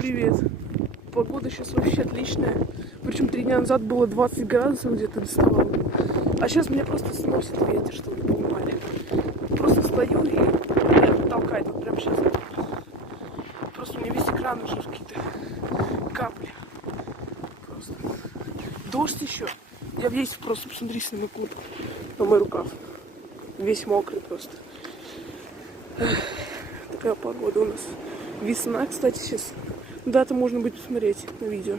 привет. Погода сейчас вообще отличная. Причем 3 дня назад было 20 градусов где-то доставало. А сейчас меня просто сносит ветер, чтобы вы понимали. Просто стою и меня толкает вот прямо сейчас. Просто у меня весь экран уже какие-то капли. Просто. Дождь еще. Я весь просто, посмотрите на мой куртку, на мой рукав. Весь мокрый просто. Такая погода у нас. Весна, кстати, сейчас. Дату можно будет посмотреть на видео.